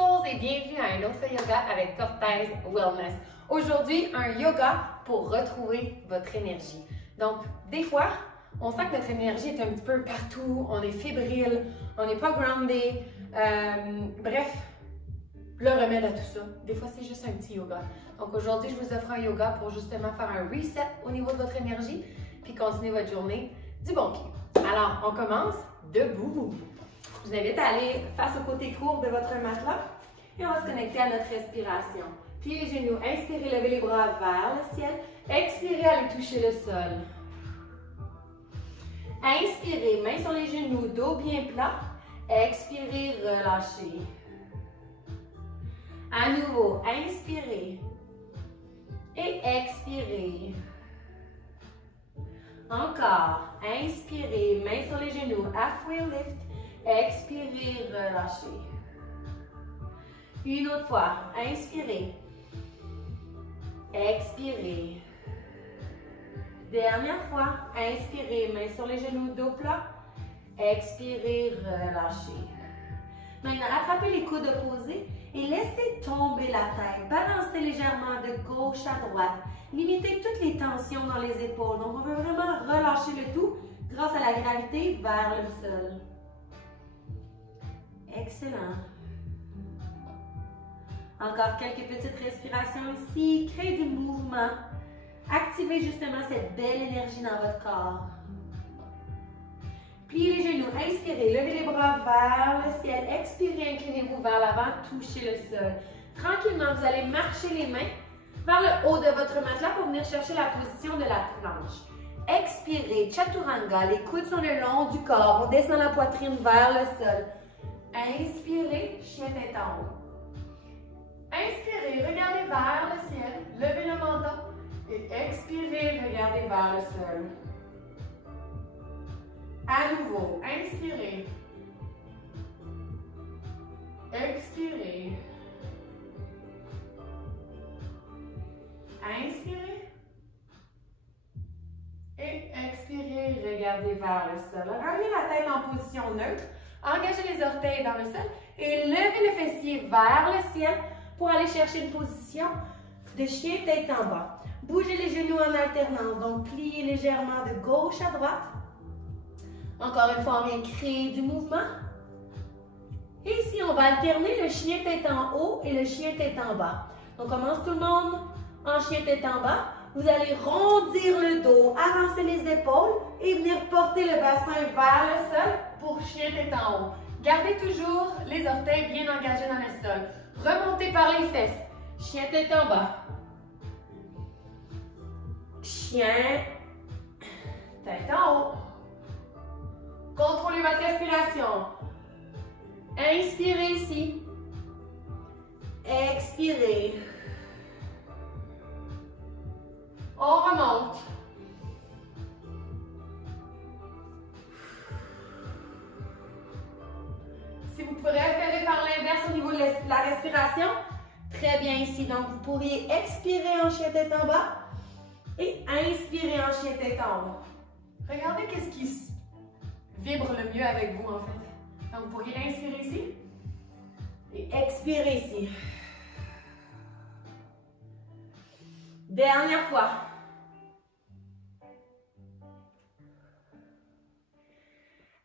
Souls et bienvenue à un autre yoga avec Cortez Wellness. Aujourd'hui, un yoga pour retrouver votre énergie. Donc, des fois, on sent que notre énergie est un petit peu partout, on est fébrile, on n'est pas groundé. Bref, le remède à tout ça, des fois, c'est juste un petit yoga. Donc, aujourd'hui, je vous offre un yoga pour justement faire un reset au niveau de votre énergie puis continuer votre journée du bon pied. Alors, on commence debout. Je vous invite à aller face au côté court de votre matelas et on va se connecter à notre respiration. Pliez les genoux, inspirez, levez les bras vers le ciel. Expirez, allez toucher le sol. Inspirez, mains sur les genoux, dos bien plat. Expirez, relâchez. À nouveau, inspirez et expirez. Encore, inspirez, mains sur les genoux, halfway lift. Expirez, relâchez. Une autre fois, inspirez. Expirez. Dernière fois, inspirez, mains sur les genoux, dos plat. Expirez, relâchez. Maintenant, attrapez les coudes opposés et laissez tomber la tête. Balancez légèrement de gauche à droite. Limitez toutes les tensions dans les épaules. Donc, on veut vraiment relâcher le tout grâce à la gravité vers le sol. Excellent. Encore quelques petites respirations ici. Créez du mouvement. Activez justement cette belle énergie dans votre corps. Pliez les genoux, inspirez, levez les bras vers le ciel. Expirez, inclinez-vous vers l'avant, touchez le sol. Tranquillement, vous allez marcher les mains vers le haut de votre matelas pour venir chercher la position de la planche. Expirez, chaturanga, les coudes sont le long du corps. On descend la poitrine vers le sol. Inspirez, chien tête en haut. Inspirez, regardez vers le ciel, levez le menton. Et expirez, regardez vers le sol. À nouveau, inspirez. Expirez. Inspirez. Et expirez, regardez vers le sol. Ramenez la tête en position neutre. Engagez les orteils dans le sol et levez le fessier vers le ciel pour aller chercher une position de chien tête en bas. Bougez les genoux en alternance, donc pliez légèrement de gauche à droite. Encore une fois, on vient créer du mouvement. Et ici, on va alterner le chien tête en haut et le chien tête en bas. Donc, on commence tout le monde en chien tête en bas. Vous allez rondir le dos, avancer les épaules et venir porter le bassin vers le sol pour chien tête en haut. Gardez toujours les orteils bien engagés dans le sol. Remontez par les fesses. Chien tête en bas. Chien tête en haut. Contrôlez votre respiration. Inspirez ici. Expirez. On remonte. Si vous préférez faire l'inverse au niveau de la respiration, très bien ici. Donc, vous pourriez expirer en chien tête en bas et inspirer en chien tête en haut. Regardez qu'est-ce qui vibre le mieux avec vous, en fait. Donc, vous pourriez inspirer ici et expirer ici. Dernière fois.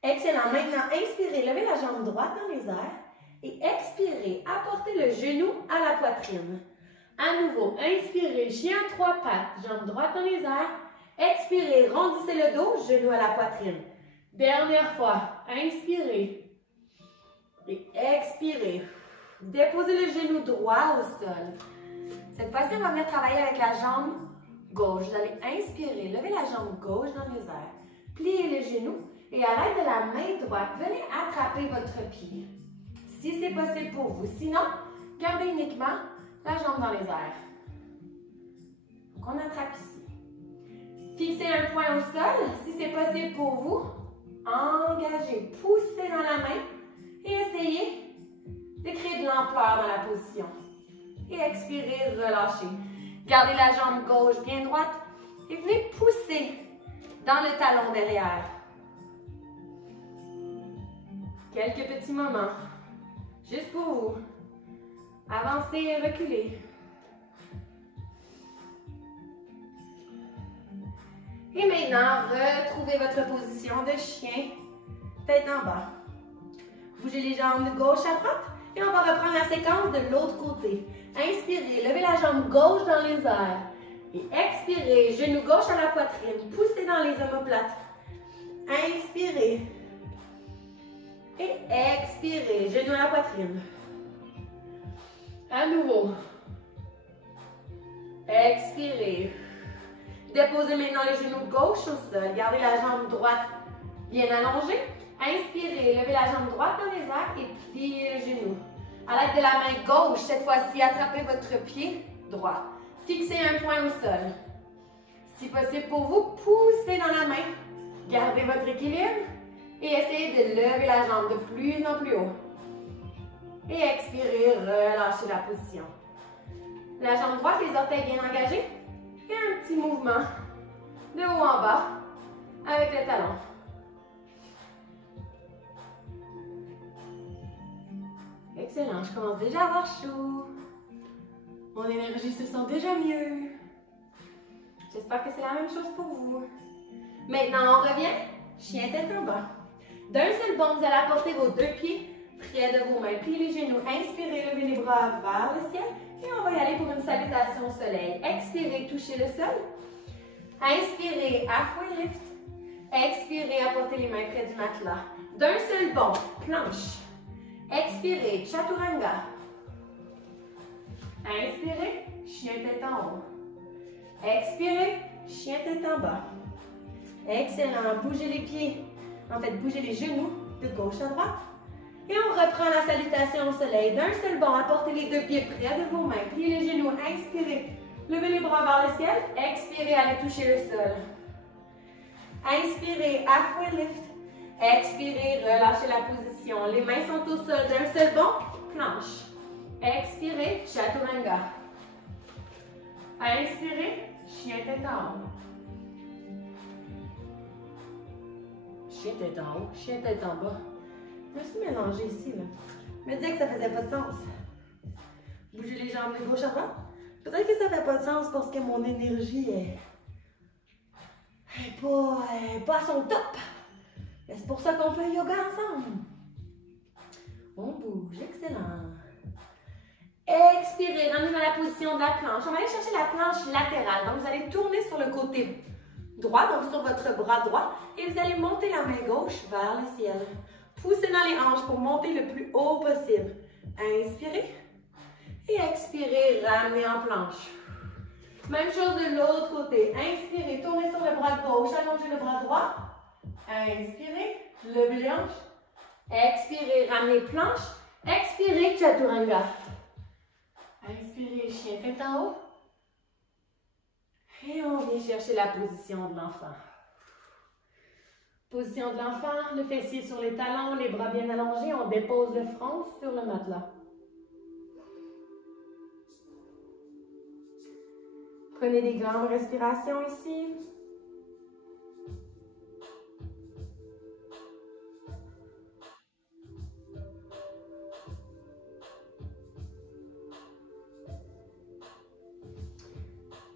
Excellent. Maintenant, inspirez, levez la jambe droite dans les airs et expirez, apportez le genou à la poitrine. À nouveau, inspirez, chien à trois pattes, jambe droite dans les airs. Expirez, rondissez le dos, genou à la poitrine. Dernière fois, inspirez et expirez. Déposez le genou droit au sol. Cette fois-ci, on va venir travailler avec la jambe gauche. Vous allez inspirer, lever la jambe gauche dans les airs. Pliez les genoux et à l'aide de la main droite, venez attraper votre pied. Si c'est possible pour vous. Sinon, gardez uniquement la jambe dans les airs. Donc, on attrape ici. Fixez un point au sol. Si c'est possible pour vous, engagez, poussez dans la main et essayez de créer de l'ampleur dans la position. Et expirez, relâchez. Gardez la jambe gauche bien droite et venez pousser dans le talon derrière. Quelques petits moments, juste pour vous. Avancez et reculez. Et maintenant, retrouvez votre position de chien, tête en bas. Bougez les jambes de gauche à droite et on va reprendre la séquence de l'autre côté. Inspirez, levez la jambe gauche dans les airs. Et expirez, genou gauche à la poitrine, poussez dans les omoplates. Inspirez. Et expirez, genou à la poitrine. À nouveau. Expirez. Déposez maintenant le genou gauche au sol. Gardez la jambe droite bien allongée. Inspirez, levez la jambe droite dans les airs et pliez le genou. À l'aide de la main gauche, cette fois-ci, attrapez votre pied droit. Fixez un point au sol. Si possible pour vous, poussez dans la main. Gardez votre équilibre et essayez de lever la jambe de plus en plus haut. Et expirez, relâchez la position. La jambe droite, les orteils bien engagés. Et un petit mouvement de haut en bas avec le talon. Excellent, je commence déjà à avoir chaud. Mon énergie se sent déjà mieux. J'espère que c'est la même chose pour vous. Maintenant, on revient. Chien tête en bas. D'un seul bond, vous allez apporter vos deux pieds près de vos mains. Pliez les genoux. Inspirez, levez les bras vers le ciel. Et on va y aller pour une salutation au soleil. Expirez, touchez le sol. Inspirez, halfway lift. Expirez, apportez les mains près du matelas. D'un seul bond, planche. Expirez, chaturanga. Inspirez, chien tête en haut. Expirez, chien tête en bas. Excellent. Bougez les pieds. En fait, bougez les genoux de gauche à droite. Et on reprend la salutation au soleil. D'un seul bond, apportez les deux pieds près de vos mains. Pliez les genoux. Inspirez. Levez les bras vers le ciel. Expirez, allez toucher le sol. Inspirez, halfway lift. Expirez, relâchez la position. Les mains sont au sol. D'un seul bond, planche. Expirez, chaturanga. Inspirez, chien tête en haut. Chien tête en haut, chien tête en bas. Je me suis mélangée ici, là. Je me disais que ça faisait pas de sens. Bougez les jambes de gauche à droite. Peut-être que ça fait pas de sens parce que mon énergie est pas à son top. Mais c'est pour ça qu'on fait yoga ensemble. On bouge, excellent. Expirez, ramenez dans la position de la planche. On va aller chercher la planche latérale. Donc, vous allez tourner sur le côté droit, donc sur votre bras droit, et vous allez monter la main gauche vers le ciel. Poussez dans les hanches pour monter le plus haut possible. Inspirez. Et expirez, ramenez en planche. Même chose de l'autre côté. Inspirez, tournez sur le bras gauche, allongez le bras droit. Inspirez, levez les hanches. Expirez, ramenez planche. Expirez, chaturanga. Inspirez, chien tête en haut. Et on vient chercher la position de l'enfant. Position de l'enfant, le fessier sur les talons, les bras bien allongés. On dépose le front sur le matelas. Prenez des grandes respirations ici.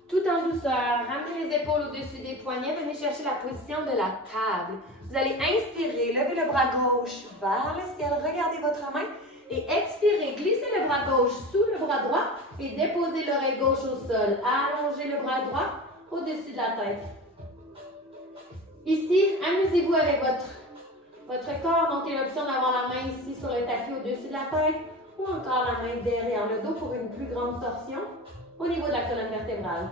Tout en douceur, ramenez les épaules au-dessus des poignets, venez chercher la position de la table. Vous allez inspirer, lever le bras gauche vers le ciel, regardez votre main et expirez, glissez le bras gauche sous le bras droit et déposez l'oreille gauche au sol. Allongez le bras droit au-dessus de la tête. Ici, amusez-vous avec votre corps, donc il y a l'option d'avoir la main ici sur le tapis au-dessus de la tête ou encore la main derrière le dos pour une plus grande torsion au niveau de la colonne vertébrale.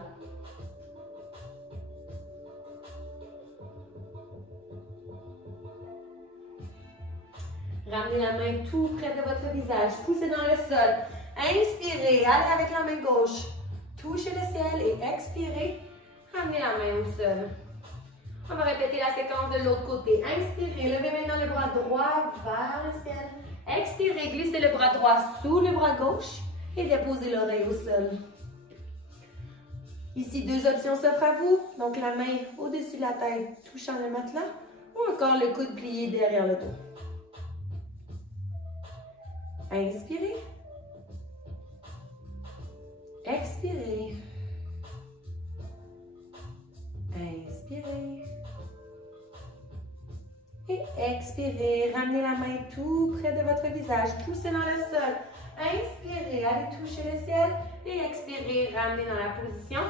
Ramenez la main tout près de votre visage. Poussez dans le sol. Inspirez. Allez avec la main gauche. Touchez le ciel et expirez. Ramenez la main au sol. On va répéter la séquence de l'autre côté. Inspirez. Levez maintenant le bras droit vers le ciel. Expirez. Glissez le bras droit sous le bras gauche et déposez l'oreille au sol. Ici, deux options s'offrent à vous. Donc, la main au-dessus de la tête touchant le matelas ou encore le coude plié derrière le dos. Inspirez. Expirez. Inspirez. Et expirez. Ramenez la main tout près de votre visage. Poussez dans le sol. Inspirez. Allez toucher le ciel. Et expirez. Ramenez dans la position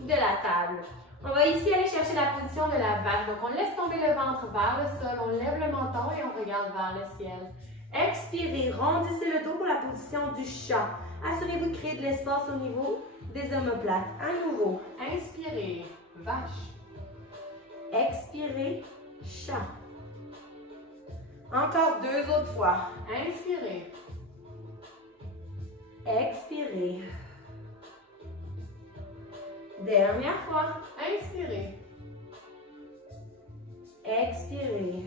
de la table. On va ici aller chercher la position de la vague. Donc, on laisse tomber le ventre vers le sol. On lève le menton et on regarde vers le ciel. Expirez. Rondissez le dos pour la position du chat. Assurez-vous de créer de l'espace au niveau des omoplates. À nouveau. Inspirez. Vache. Expirez. Chat. Encore 2 autres fois. Inspirez. Expirez. Dernière fois. Inspirez. Expirez.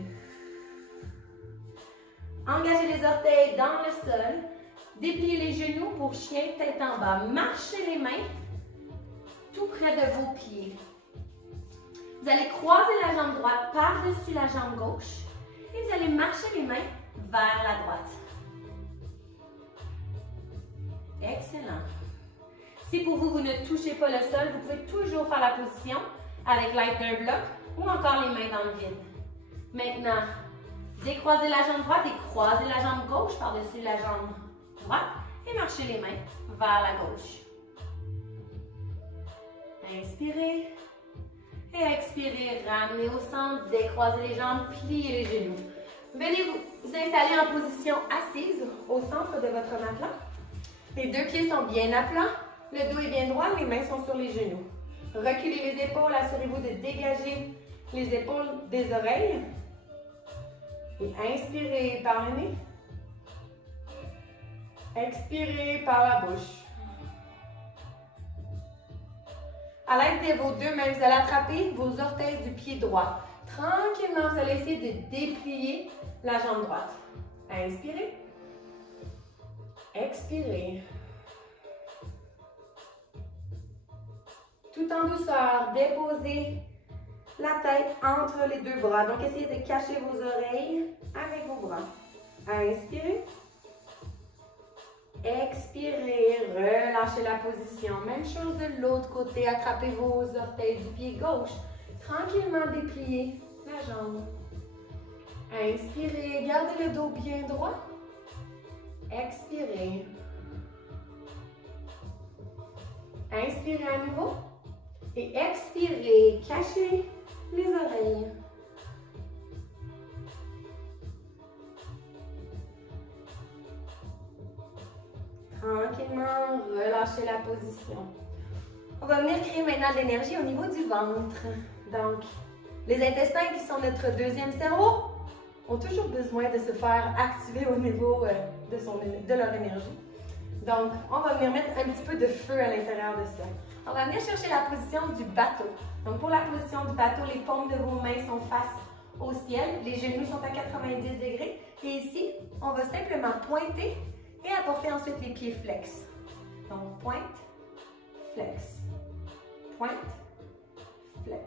Engagez les orteils dans le sol. Dépliez les genoux pour chien tête en bas. Marchez les mains tout près de vos pieds. Vous allez croiser la jambe droite par-dessus la jambe gauche et vous allez marcher les mains vers la droite. Excellent. Si pour vous, vous ne touchez pas le sol, vous pouvez toujours faire la position avec l'aide d'un bloc ou encore les mains dans le vide. Maintenant, décroisez la jambe droite et croisez la jambe gauche par-dessus la jambe droite et marchez les mains vers la gauche. Inspirez et expirez. Ramenez au centre, décroisez les jambes, pliez les genoux. Venez vous installer en position assise au centre de votre matelas. Les 2 pieds sont bien à plat, le dos est bien droit, les mains sont sur les genoux. Reculez les épaules, assurez-vous de dégager les épaules des oreilles. Et inspirez par le nez. Expirez par la bouche. À l'aide de vos 2 mains, vous allez attraper vos orteils du pied droit. Tranquillement, vous allez essayer de déplier la jambe droite. Inspirez. Expirez. Tout en douceur, déposez la tête entre les 2 bras. Donc, essayez de cacher vos oreilles avec vos bras. Inspirez. Expirez, relâchez la position. Même chose de l'autre côté. Attrapez vos orteils du pied gauche. Tranquillement dépliez la jambe. Inspirez, gardez le dos bien droit. Expirez. Inspirez à nouveau. Et expirez, cachez les oreilles. Tranquillement, relâchez la position. On va venir créer maintenant de l'énergie au niveau du ventre. Donc, les intestins qui sont notre 2e cerveau ont toujours besoin de se faire activer au niveau de leur énergie. Donc, on va venir mettre un petit peu de feu à l'intérieur de ça. On va venir chercher la position du bateau. Donc, pour la position du bateau, les paumes de vos mains sont face au ciel, les genoux sont à 90 degrés. Et ici, on va simplement pointer et apporter ensuite les pieds flex. Donc, pointe, flex, pointe, flex,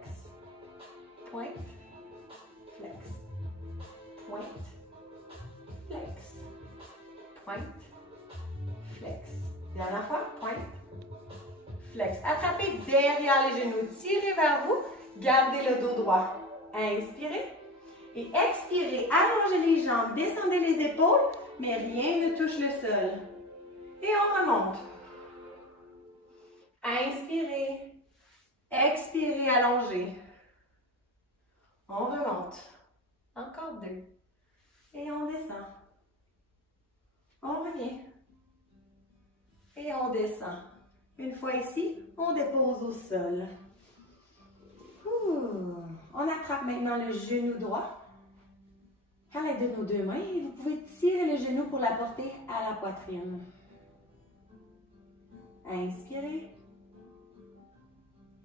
pointe, flex, pointe, flex, pointe, flex. Dernière fois, pointe, flex. Attrapez derrière les genoux, tirez vers vous, gardez le dos droit. Inspirez et expirez, allongez les jambes, descendez les épaules, mais rien ne touche le sol. Et on remonte. Inspirez, expirez, allongez. On remonte. Encore 2. Et on descend. On revient. Et on descend. Une fois ici, on dépose au sol. On attrape maintenant le genou droit à l'aide de nos 2 mains et vous pouvez tirer le genou pour l'apporter à la poitrine. Inspirez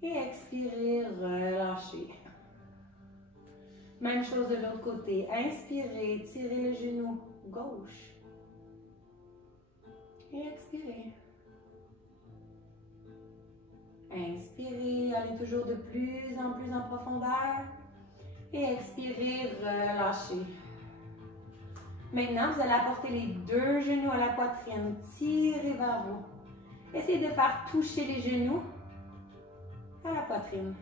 et expirez, relâchez. Même chose de l'autre côté. Inspirez, tirez le genou gauche et expirez. Inspirez, allez toujours de plus en profondeur. Et expirez, relâchez. Maintenant, vous allez apporter les 2 genoux à la poitrine. Tirez vers vous. Essayez de faire toucher les genoux à la poitrine.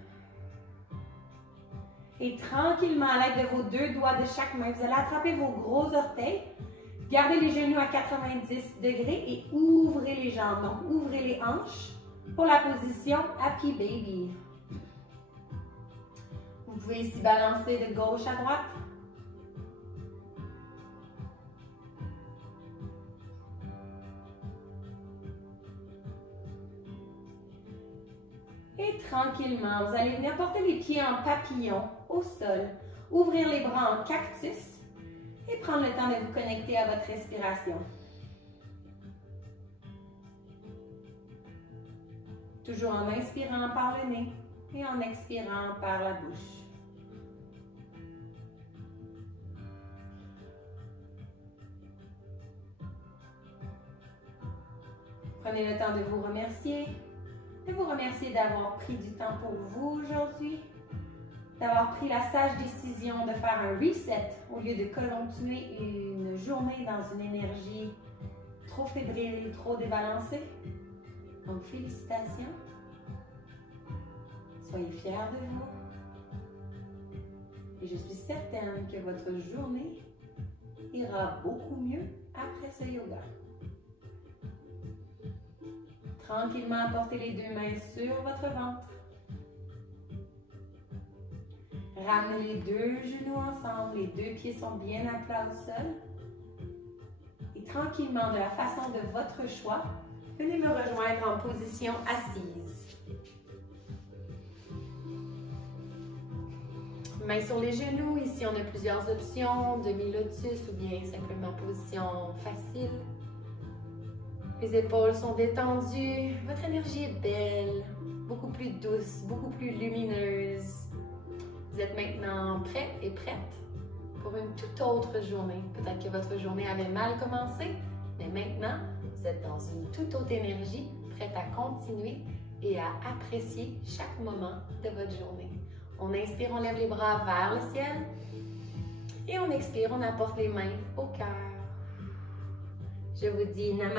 Et tranquillement, à l'aide de vos 2 doigts de chaque main, vous allez attraper vos gros orteils. Gardez les genoux à 90 degrés et ouvrez les jambes. Donc, ouvrez les hanches pour la position Happy Baby. Vous pouvez ici balancer de gauche à droite. Et tranquillement, vous allez venir porter les pieds en papillon au sol, ouvrir les bras en cactus et prendre le temps de vous connecter à votre respiration. Toujours en inspirant par le nez et en expirant par la bouche. Prenez le temps de vous remercier. Je vous remercie d'avoir pris du temps pour vous aujourd'hui, d'avoir pris la sage décision de faire un reset au lieu de continuer une journée dans une énergie trop fébrile, trop débalancée. Donc, félicitations. Soyez fiers de vous. Et je suis certaine que votre journée ira beaucoup mieux après ce yoga. Tranquillement, portez les 2 mains sur votre ventre. Ramenez les 2 genoux ensemble, les 2 pieds sont bien à plat au sol. Et tranquillement, de la façon de votre choix, venez me rejoindre en position assise. Mains sur les genoux, ici on a plusieurs options, demi-lotus ou bien simplement position facile. Les épaules sont détendues, votre énergie est belle, beaucoup plus douce, beaucoup plus lumineuse. Vous êtes maintenant prêt et prête pour une toute autre journée. Peut-être que votre journée avait mal commencé, mais maintenant, vous êtes dans une toute autre énergie, prête à continuer et à apprécier chaque moment de votre journée. On inspire, on lève les bras vers le ciel et on expire, on apporte les mains au cœur. Je vous dis namaste.